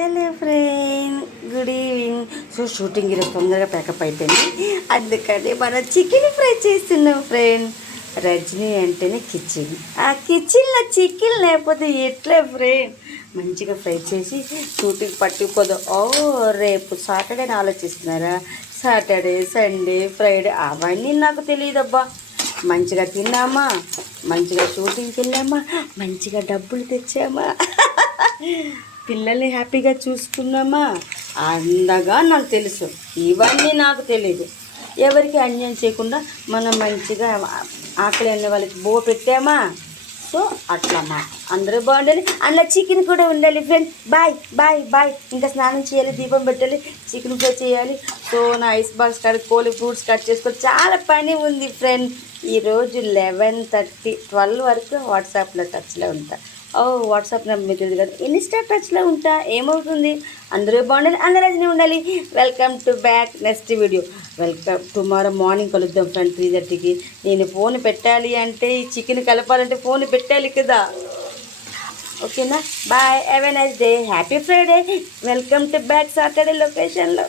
Hello friend, good evening. So shooting ఈరోజు తొందరగా pack up అయిపోయింది, అందుకని మనం చికెన్ ఫ్రై చేస్తున్నాం ఫ్రెండ్. రజనీ అంటేనే కిచెన్, ఆ కిచెన్లో చికెన్ లేకపోతే ఎట్లా ఫ్రెండ్? మంచిగా ఫ్రై చేసి షూటింగ్ పట్టుకుపోదాం. రేపు సాటర్డేని ఆలోచిస్తున్నారా? సాటర్డే, సండే, ఫ్రైడే అవన్నీ నాకు తెలియదబ్బా. మంచిగా తిన్నామా, మంచిగా షూటింగ్కి వెళ్ళామా, మంచిగా డబ్బులు తెచ్చామా, పిల్లల్ని హ్యాపీగా చూసుకున్నామా, అందగా నాకు తెలుసు. ఇవన్నీ నాకు తెలియదు. ఎవరికి అన్యాయం చేయకుండా మనం మంచిగా ఆకలి అనే వాళ్ళకి పెట్టామా. సో అట్లమ్మా, అందరూ బాగుండాలి. అందులో చికెన్ కూడా ఉండాలి ఫ్రెండ్. Bye bye bye. ఇంకా స్నానం చేయాలి, దీపం పెట్టాలి, చికెన్ ఫ్రై చేయాలి. సో నా ఐస్ బాక్స్ కడుక్కోవాలి, ఫ్రూట్స్ కట్ చేసుకోవాలి, చాలా పని ఉంది ఫ్రెండ్. ఈరోజు 11:30 12 వరకు వాట్సాప్లో టచ్లో ఉంటా. వాట్సాప్ నెంబర్ మీకు తెలియదు కదా, ఇన్స్టా టచ్లో ఉంటా. ఏమవుతుంది? అందరూ బాగుండాలి, అందరూ ఉండాలి. Welcome to back next video. Welcome. Tomorrow morning కలుద్దాం ఫ్రెండ్ 3:30కి. నేను ఫోన్ పెట్టాలి అంటే, ఈ చికెన్ కలపాలంటే ఫోన్ పెట్టాలి కదా. ఓకేనా? Bye, have a nice day, happy Friday. Welcome to back Saturday లొకేషన్లో.